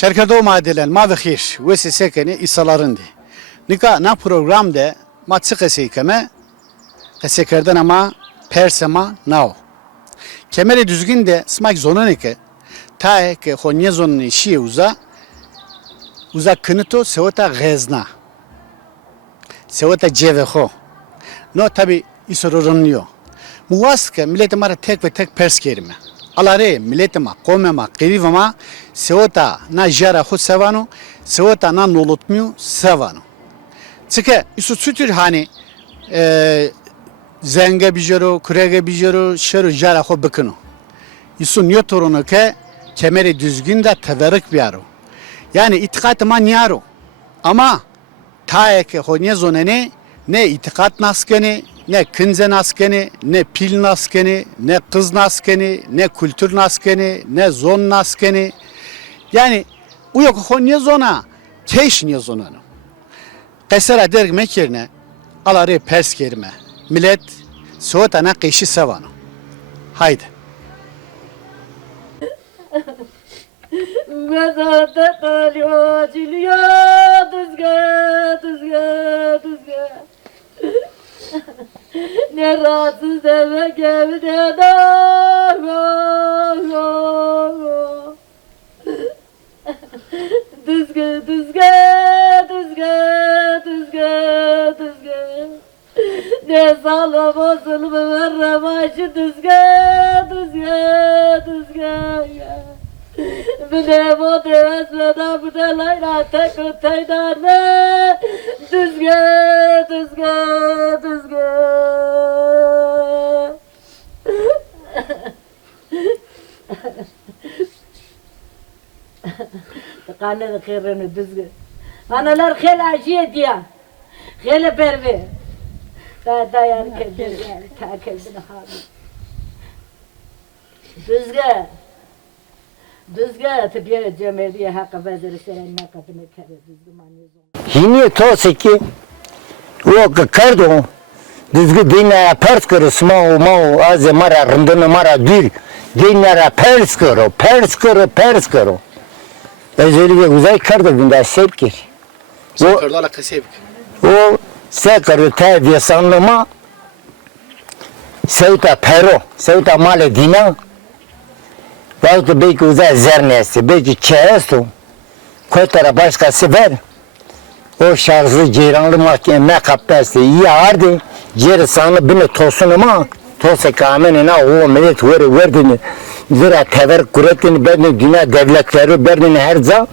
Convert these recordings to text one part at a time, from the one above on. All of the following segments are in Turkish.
شرکت معادله ما بخیر وسی سکنی ایسالارندی نکا نا پروگرام ده ما چه قصه کمه قصه کردن ama persema nao kemeri düzgün de smak zonane ke ta ke honye zonani şiye uza kınıto sevota gezna sevota ceveho no tabi isororunluyor muvaske millete mara tek ve tek pers kerime alare milletema komema qivivama sevota na jara ho sevano sevota na nolotmiu sevano Çünkü isu sütür hani zenge bijero, kurege bijero, şeru jara ho bıkıno. İsu niye torunu ke kemeri düzgün de teverik biyaro. Yani itikat man yaro. Ama ta ke ho niye zonene ne itikat naskeni, ne kınze naskeni, ne pil naskeni, ne kız naskeni, ne kültür naskeni, ne zon naskeni. Yani u yok ho niye zona, keş niye zonano. Kesera dergmek yerine alari pers kerime. Millet soğutana kışı sevano. Haydi. Gözde kalıyor, çiliyor, düzge. Ne rahatsız demek evde de. Düzge. Ne sağlam olsun mu verrem aşı düzge. Bile bu devesmeden bu delayla tek öteyden ne. Düzge. Kanlı kırını düzgün. Analar khel aşiye diye. Khel perve. Dayan kendine ta kendine habi. Düzgün tabiye cemediye hakkı vezir senen ne kadını kere düzgün manizon. Yine tosiki o kardo düzgün dinle pers kırı smao az mara rındını mara dil dinle pers kırı. Özellikle güzel kardo bunda sevkir. Sen kırdala kısayıp. O sekırı terbiye sanlama sevta pero sevta male dina belki güzel zernesi belki çeyesu koytara başkası ver o şarjlı ceyranlı mahkeme kaptası iyi ağırdı cer sanlı bine tosunuma tose kamenine o millet verdini zira tever kuretini berdini dünya devletleri berdini her zaman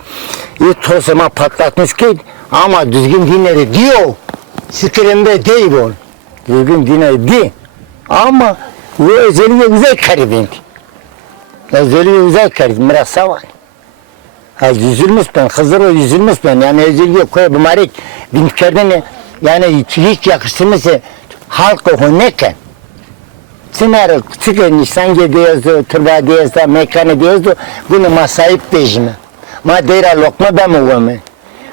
iyi tosuma patlatmış ki ama düzgün dinleri diyor sıkırında değil o düzgün dinleri değil ama bu özellikle güzel karibin özellikle güzel karibin biraz savar yüzülmüş ben Hızır o yüzülmüş ben yani özellikle koyu bimarik bintkerdini yani hiç yakıştırmışsa halkı honeken Sinarı küçük nisange diyordu, turba diyordu, mekanı diyordu, bunu masayip pejme. Ma deyra lokma ben mi vame?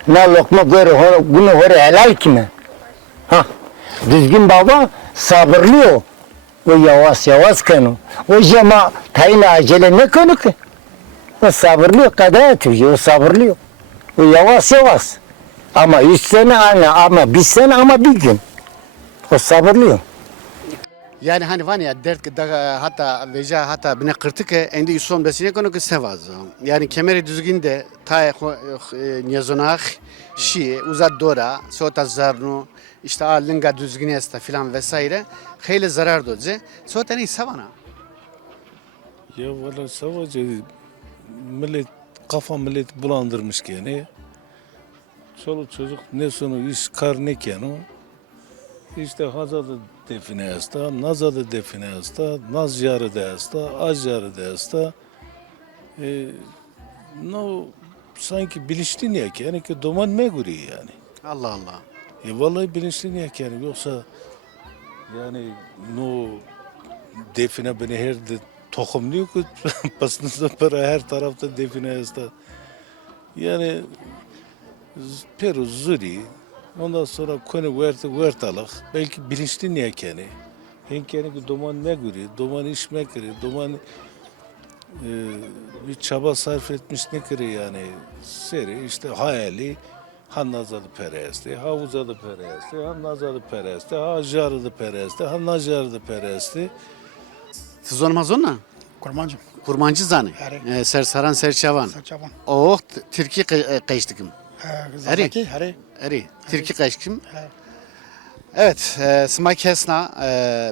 Na lokma göre bunu hore helal kime? Ha, düzgün baba sabırlıyor. O yavaş kanu. O cema tayla acele ne konu ki? O sabırlıyor, kadar atıyor, o sabırlıyor. O yavaş. Ama 3 sene ama 1 sene ama bir gün. O sabırlıyor. Yani hani var ya dert da hatta veja hatta bine kırtık endi isom besine konu ki sevaz. Yani kemeri düzgün de ta niyazonak şi uzat dora sota zarnu işte alinga düzgün esta filan vesaire hele zarar doze sota ne savana. Ya valla savacı millet bulandırmış gene. Çoluk çocuk ne sonu iş kar ne kenu. İşte hazadı define hasta, nazadı define hasta, naz yarı da hasta, az yarı da hasta. No sanki bilinçli niye ki yani ki doman meguri yani. Allah Allah. Vallahi bilinçli niye ki yani yoksa yani no define beni her de tohumluyor ki basınızda para her tarafta define hasta. Yani Peru zuri. Ondan sonra konu vertalık. Belki bilinçli niye kendi. Henkeni ki doman ne görüyor, doman işmek görüyor, doman bir çaba sarf etmiş ne kere yani. Seri işte hayali ha nazalı peresti, ha uzalı peresti, ha nazalı peresti, ha jarılı peresti, ha najarlı peresti. Tızonmazonna. Kurmancım. Kurmancı zanı. Eri. Sersaran serçavan. Saçaban. Oh, Türkiye kayıştıkım. Zaki. Hari. Eri, Türkiye kayıştıkım. He. Evet, Smay Kesna,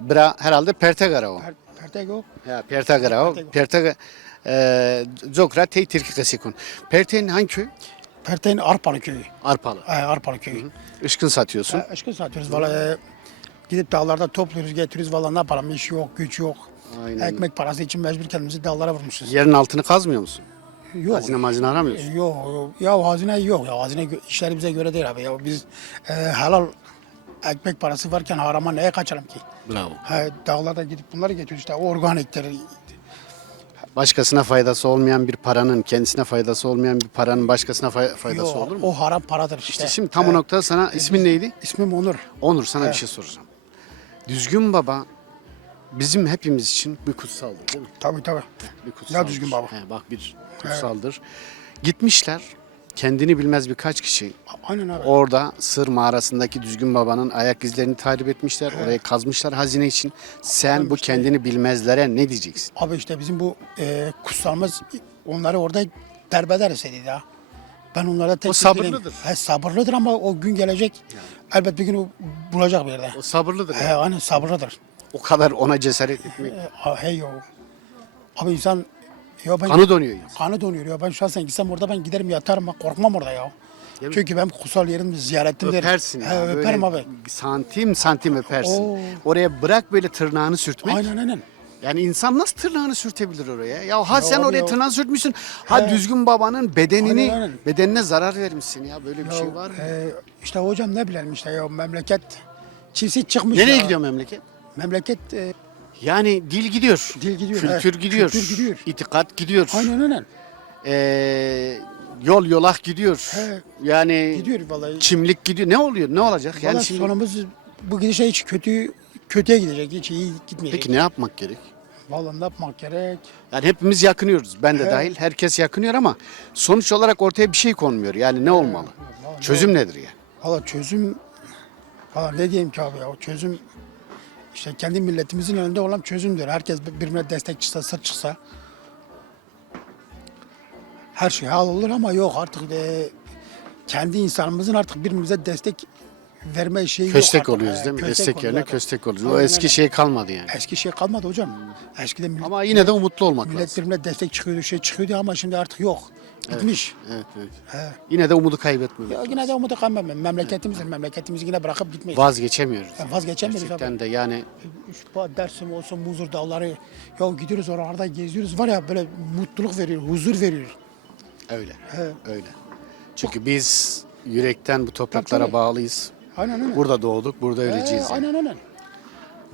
bira herhalde Pertegara o. Pertego. Ya Pertegara o. Pertega, Zokra tey Türkiye kayıştıkın. Perte'nin hangi köy? Perteğin Arpalı köyü. Arpalı. Arpalı köyü. Işkın satıyorsun. Aşkın satıyoruz valla. Gidip dağlarda topluyoruz, getiriyoruz valla ne yapalım iş yok, güç yok. Aynen. Ekmek parası için mecbur kendimizi dağlara vurmuşuz. Yerin altını kazmıyor musun? Yok. Hazine aramıyorsun. Yok. Ya hazine yok ya. Hazine işleri bize göre değil abi. Ya biz helal ekmek parası varken harama neye kaçalım ki? Bravo. Dağlarda gidip bunları getiriyoruz işte organikleri. Başkasına faydası olmayan bir paranın, kendisine faydası olmayan bir paranın başkasına faydası Yok, olur mu? o haram paradır işte. İşte şimdi tam o noktada sana ismin neydi? İsmim Onur. Onur, sana bir şey soracağım. Düzgün Baba bizim hepimiz için bir kutsaldır değil mi? Tabii. Bir kutsaldır. Düzgün Baba? Bak bir kutsaldır. Gitmişler, kendini bilmez birkaç kişi Aynen abi. orada Sır mağarasındaki Düzgün Baba'nın ayak izlerini takip etmişler. Oraya kazmışlar hazine için. Sen bu işte. kendini bilmezlere ne diyeceksin? Abi işte bizim bu kutsalımız onları orada derbeder istedi ya. Ben onlara tek O sabırlıdır. Sabırlıdır ama o gün gelecek. Elbet bir gün o bulacak bir yerde. O sabırlıdır. Aynen sabırlıdır. O kadar ona cesaret etmek. Hey yo. Abi insan ya ben Kanı donuyor ya. kanı donuyor ya. Ben şahsen gitsem orada ben giderim yatarım. Ben korkmam orada ya. Değil mi? Çünkü benim kutsal yerim ziyaretimdir. Öpersin ya. Böyle Öperim abi. santim öpersin. Oo. Oraya bırak böyle tırnağını sürtmek. Aynen. Yani insan nasıl tırnağını sürtebilir oraya? Ya sen abi oraya ya. tırnağını sürtmüşsün. Düzgün babanın bedenini, Aynen. bedenine zarar vermişsin ya. Böyle bir şey var mı? İşte hocam ne bileyim işte ya memleket çiftsi çıkmış Nereye ya. gidiyor memleket? Memleket Yani dil gidiyor. Dil gidiyor, Kültür evet. gidiyor. Kültür gidiyor. İtikat gidiyor. aynen. Yol yolak gidiyor. He. Yani Gidiyor vallahi. kimlik gidiyor. Ne oluyor? Ne olacak? Yani Vallahi şimdi sonumuz bu gidişe hiç kötüye gidecek. Hiç iyi gitmeyecek. peki ne yapmak gerek? Vallahi ne yapmak gerek? Yani hepimiz yakınıyoruz. Ben de He. dahil. Herkes yakınıyor ama sonuç olarak ortaya bir şey konmuyor. Yani ne olmalı? Vallahi Çözüm nedir yani? Valla çözüm ne diyeyim ki abi ya çözüm işte kendi milletimizin önünde olan çözümdür. Herkes birbirine destek çıksa, sırt çıksa her şey hal olur ama yok artık kendi insanımızın artık birbirimize destek verme şeyi yok Köstek artık. oluyoruz değil mi? Köstek Destek yerine oluyoruz. köstek oluyoruz. O Aynen eski öyle. şey kalmadı yani. Eski şey kalmadı hocam. Eskiden Ama yine de umutlu olmak millet lazım. birbirine destek çıkıyordu ama şimdi artık yok. Gitmiş. Evet. He. Yine de umudu kaybetmemek Ya yine de umudu kalmam. Memleketimizi yine bırakıp gitmeyiz. Vazgeçemiyoruz. Vazgeçemiyoruz abi. Gerçekten de yani Dersim olsun, Muzur Dağları. Ya gidiyoruz oralarda geziyoruz. Var ya böyle mutluluk veriyor, huzur veriyor. öyle. He. Öyle. Çünkü biz yürekten bu topraklara Tabii. bağlıyız. Aynen. Burada doğduk, burada öleceğiz. Yani. Aynen.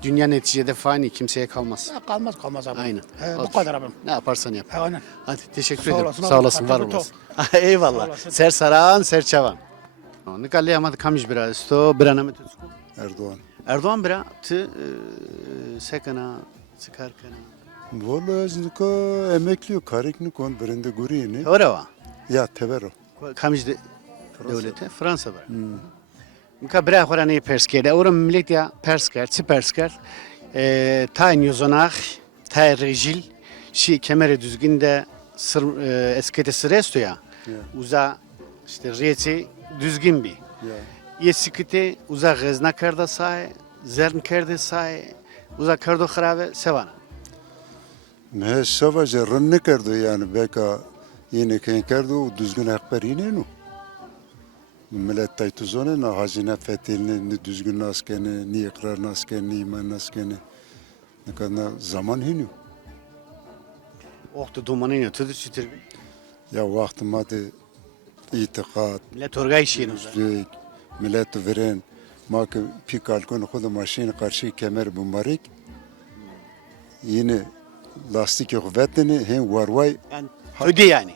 Dünya neticede fani, kimseye kalmaz. Ya kalmaz abi. Aynen. He, bu Odur. kadar abi. Ne yaparsan yap. He, aynen. Hadi teşekkür Sağ ederim. olasın Sağ abi. olasın, var Hakikaten olasın. Eyvallah. Sağ olasın. Sersaran, serçavan. Nikali yamat kamış biraz sto birane tutsko. Erdoğan. Erdoğan bira tı sekana çıkarkana. Valla zinka emekli karik nikon birinde guriyini. Orava. Ya tevero. Kamış devleti Fransa var. Nika bira xorani perskede. Oram millet ya persker, çi persker. Ta nyozonak, ta rejil. Şi kemeri düzgün de eskete sresto ya. Uza işte riyeti düzgün bir. Ya. Ye sikite uza gazna karda say, zern karda say, uza kardo kharabe sevana. Me savaşa rın kardı yani beka yine ken kardı o düzgün akberine no. Millet taytuzone na hazine fethini ni düzgün askeni ni ikrar askeni ni iman askeni. Ne kadar zaman hinu. Oxtu dumanı ne tudu sütür bir. Ya vakti madde itikat, Millet orgay şeyin uza. düzlük, millet veren ma ki pik alkon खुद maşin karşı kemer bumarik. Yine lastik kuvvetini hem varvay Yani öde yani.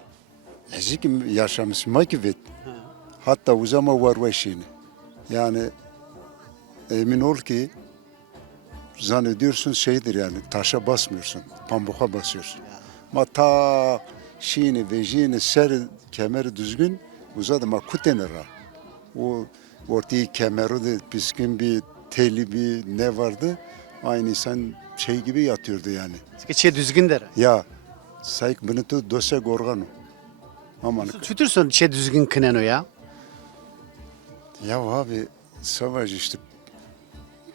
ezik yaşamış makivet. Hatta uzama varvay şeyini. Yani emin ol ki zannediyorsun şeydir yani taşa basmıyorsun, pamuğa basıyorsun. Mata şiini ve jini ser kemeri düzgün uzadı ma kutenir ha. O ortaya kemeri de piskin bir teli bir ne vardı. Aynı insan şey gibi yatıyordu yani. Çe düzgün der. Ya sayık bunu tu dosya gorganu. Aman. Tütürsün çe düzgün kıneno ya. Ya abi savaş işte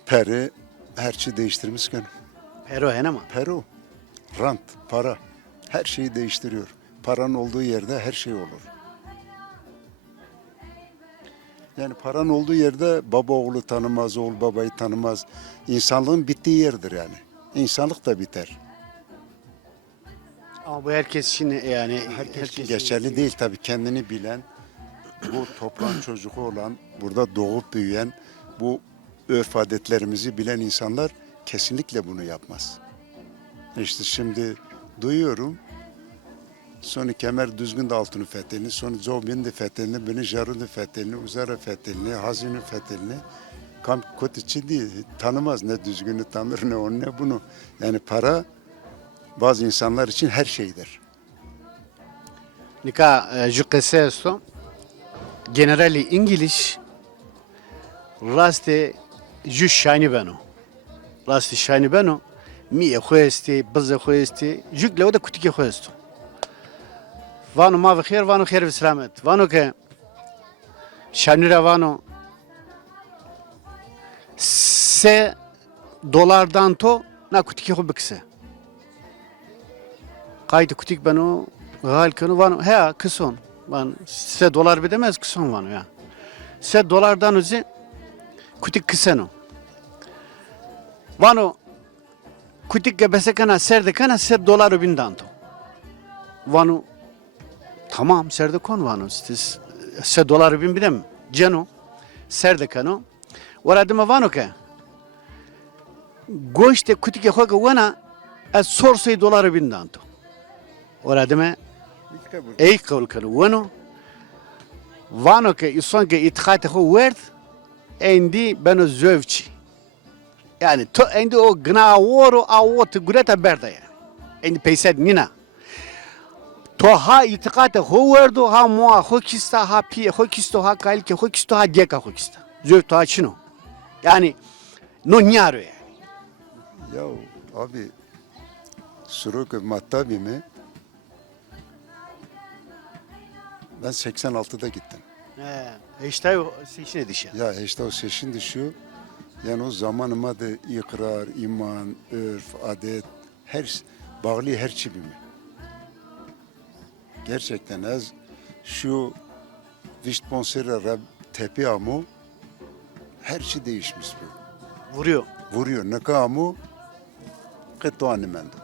peri her şeyi değiştirmişken. Pero hen ama. Peru, rant, para her şeyi değiştiriyor. Paranın olduğu yerde her şey olur. Yani paranın olduğu yerde baba oğlu tanımaz, oğul babayı tanımaz. İnsanlığın bittiği yerdir yani. İnsanlık da biter. Ama bu herkes için yani Herkes için geçerli değil tabii. Kendini bilen, bu toprağın çocuğu olan, burada doğup büyüyen, bu örf adetlerimizi bilen insanlar kesinlikle bunu yapmaz. İşte şimdi duyuyorum, sonra kemer düzgün de altını fethelini, sonra zobin de fethelini, beni jarun de fethelini, uzara fethelini, hazini fethelini. Kam kot için değil, tanımaz ne düzgünü tanır ne onu ne bunu. Yani para bazı insanlar için her şeydir. Nika jukese esto. Generali İngiliz rasti juş şayni beno. Rasti şayni beno. Mi khoesti, baz khoesti, jukle o da kutike khoesto. Vano ma ve khair, vano khair ve selamet. Vano ke şanira vano se dolardan to na kutike kho bikse. Kaydı kutik beno gal kanu vano he kıson. Van se dolar bedemez kıson vano ya. Se dolardan uzi kutik kıseno. Vano kutik gebese kana serde kana se dolar bindan to. Vano tamam serde kon vano siz se dolar bin bidem ceno serde kano. Oradıma vano ke goşte kutik hoga wana az sorsay dolar bindan to. Oradıma ey kabul kanu vano vano ke ison ke itxate ho werd endi beno zövçi. Yani to endi o gna woro a wot gureta berda ya. Endi peysed nina. To ha itikate ho verdo ha moa ho kista ha pi ho kisto ha kalke ho kisto ha geka ho kista. Zöv to açino. Yani no nyaro ya. Ya abi Suruk Mattabi mi? Ben 86'da gittim. İşte o seçine dişe. Ya işte o seçin dışı yani o zamanıma da ikrar, iman, örf, adet her bağlı her çibimi. Gerçekten az şu vişt ponsera tepe amu her şey değişmiş bu. Vuruyor. Vuruyor ne kamu kıttuanı mendo.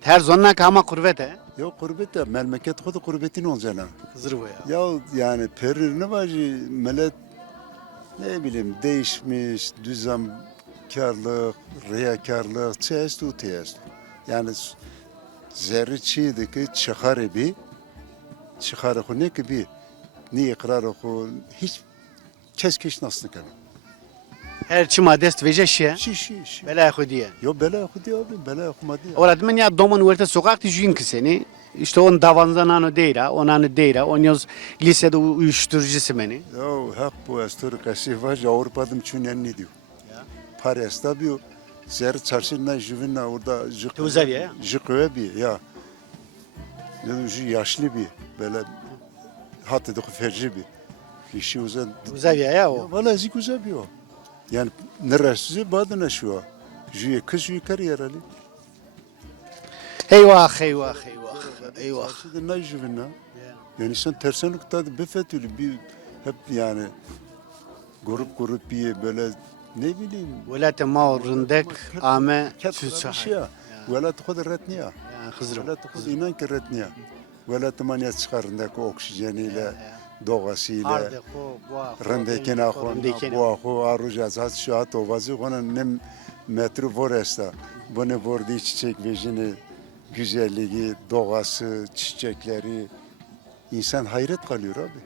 Her zonuna kama kurvete. Yok kurbet de memleket kodu kurbetin olacağına. Hızır bu ya. Ya yani perir ne var millet ne bileyim değişmiş, düzenkarlık, riyakarlık, testu. Yani zerriçiydi çıkarı bir, çıkarı ne gibi, ni ikrar oku, hiç keskeş nasıl kanı. Her çima dest veje şe. Şiş. Bela xudiye. Yo bela okudi abi, bela okumadı. Orada men ya domun verte sokak tijin kiseni. İşte on davanzan ano deyra, on ano deyra, on yoz lisede uyuşturucusu beni. Ya hep bu astır kasif Avrupa'dım çünkü ne diyor. Paris tabii zer çarşına jüvinna orada Tuzaviye ya. jıkıve bir ya. Yani yaşlı bir böyle hatta da ferci bir. Kişi uzun. Tuzaviye ya o. Valla zik uzun bir o. Yani neresi badına şu. Jüye kız jüye kariyeralı. Eyvah. Çarşıda ne jüvinna. Yani sen tersen noktada befetülü bir hep yani grup bir böyle ne bileyim. Velate ma rındek ame bir sütsa. şey ya. Vela tuğdu retniya. Ya hızır. Vela tuğdu inan ki retniya. Vela tımanya çıkarındaki oksijeniyle, doğasıyla, rındekine akon, bu akı, arıca, zat şu at ovazı, onun ne metro voresta. Bunu vordu çiçek vejini, güzelliği, doğası, çiçekleri. İnsan hayret kalıyor abi.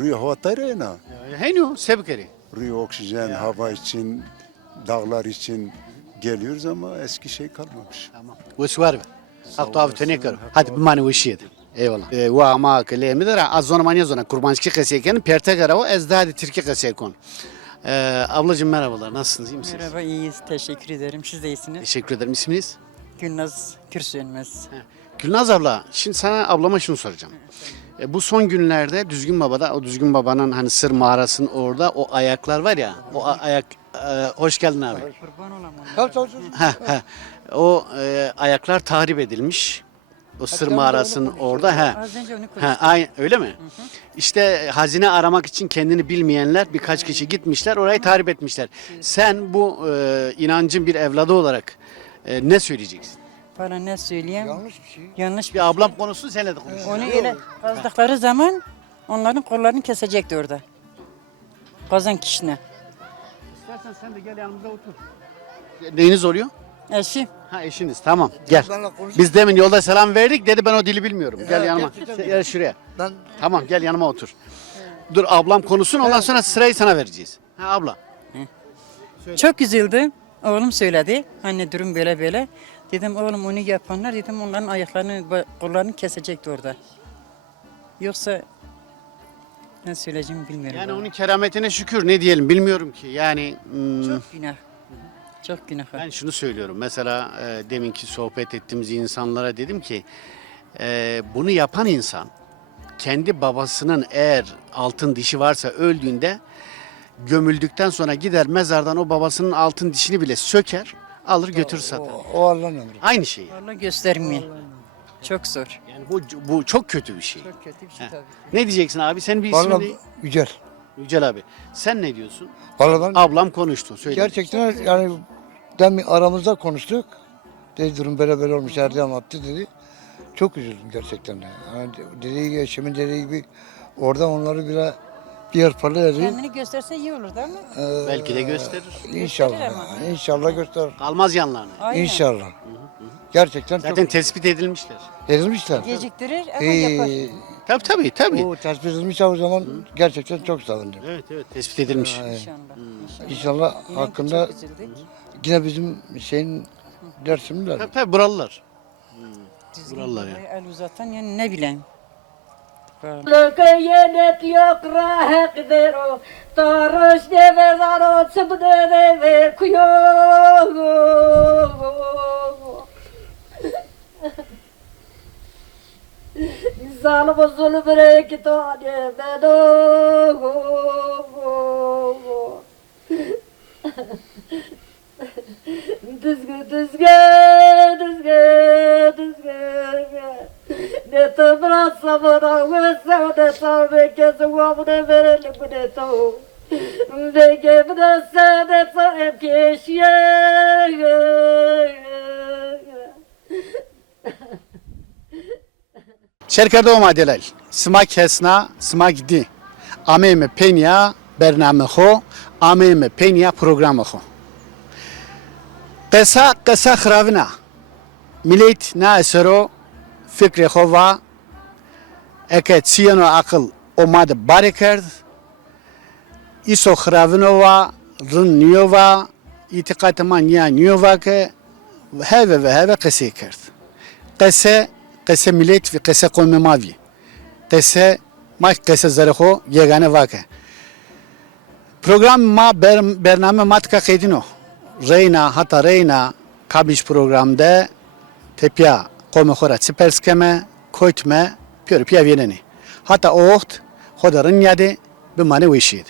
Rüya hava tarayına. Henyo sebkeri. Rüya oksijen, hava için, dağlar için geliyoruz ama eski şey kalmamış. Tamam. Ve var mı? Aktu abi tenekar. Hadi bir mani vişiydi. Eyvallah. Ve ama kelimidir. Az sonra mani zona kurbançki kasiyken pertekara o ezdadi Türkiye kasiyekon. Ablacığım merhabalar. Nasılsınız? İyi misiniz? Merhaba, iyiyiz. Teşekkür ederim. Siz de iyisiniz. Teşekkür ederim. İsminiz? Gülnaz Kürsünmez. Gülnaz abla, şimdi sana ablama şunu soracağım. Bu son günlerde Düzgün Baba'da, o Düzgün Baba'nın hani sır mağarasının orada o ayaklar var ya, o ayak, hoş geldin abi. Kurban olam onlara. O ayaklar tahrip edilmiş. O sır mağarasının orada. Az önce onu Ha, konuştuk. öyle mi? İşte hazine aramak için kendini bilmeyenler birkaç kişi gitmişler, orayı tahrip etmişler. Sen bu inancın bir evladı olarak ne söyleyeceksin? Bana ne söyleyeyim? Yanlış bir Bir ablam konuşsun, senle de konuş. Onu öyle kazdıkları zaman onların kollarını kesecekti orada. Kazan kişine. İstersen sen de gel yanımıza otur. Neyiniz oluyor? Eşi. Ha eşiniz, tamam gel. Biz demin yolda selam verdik, dedi ben o dili bilmiyorum. Gel yanıma. Gel şuraya. Tamam gel yanıma otur. Dur ablam konuşsun, ondan sonra sırayı sana vereceğiz. Ha abla. Çok üzüldü. Oğlum söyledi. Anne durum böyle böyle. Dedim oğlum onu yapanlar dedim onların ayaklarını, kollarını kesecekti orada. Yoksa ne söyleyeceğimi bilmiyorum. Yani ben. onun kerametine şükür, ne diyelim bilmiyorum ki. Yani Çok günah. Çok günah. ben şunu söylüyorum. Mesela deminki sohbet ettiğimiz insanlara dedim ki bunu yapan insan kendi babasının eğer altın dişi varsa öldüğünde gömüldükten sonra gider mezardan o babasının altın dişini bile söker, alır götürür satar. O Allah'ın emri. Aynı şey. Allah göstermiyor. Çok zor. Yani bu çok kötü bir şey. Çok kötü bir şey Heh. tabii. Ne diyeceksin abi? Senin bir ismin Vallahi ne? Yücel. Yücel abi. Sen ne diyorsun? Vallahi ben Ablam konuştu. Söyle. gerçekten yani demin aramızda konuştuk. Dedi durum böyle böyle olmuş Erdi anlattı dedi. Çok üzüldüm gerçekten de. Yani dediği gibi, eşimin dediği gibi orada onları bile bir hırpalı dedi. Kendini gösterse iyi olur değil mi? Belki de gösterir. İnşallah. Gösterir ama. İnşallah gösterir. Kalmaz yanlarına. Aynen. İnşallah. Gerçekten Zaten çok tespit edilmişler. edilmişler. Geciktirir ama yapar. Tabii. O tespit edilmiş o zaman gerçekten çok sevindim. Evet tespit edilmiş. İnşallah. İnşallah İnan ki hakkında çok üzüldük. yine bizim şeyin dersimler. Tabii buralılar. Düzgün Buralar ya. el uzatan yani ne bileyim. Lükeyenet yok rahek dero, tarış deve zaro çıbde deve kuyo. Zalim zulmüne kitane bedo. Düzgün. Ne tabra sabara ve savde savde kez wamne vereli bu ne to. Ve gebde sade sa keşye. Şerkerde o madelal. Smak hesna, smak di. Ameme penya bername ho, ameme penya programı ho. Qesa xravina. Millet na esero fikri xova eke tsiyano akıl omad barikerd. İso xravinova, rın niyova, itikatman ya niyova ke heve qesi kerd. Qese millet ve qese kavmi mavi. Qese zarexo yegane vake. Program ma bername matka qedino. Reyna kabiş programda tepya kome xora tsiperskeme koytme piyori piyaveneni. Hatta oğut xodarın yadi bir mani vişiydi.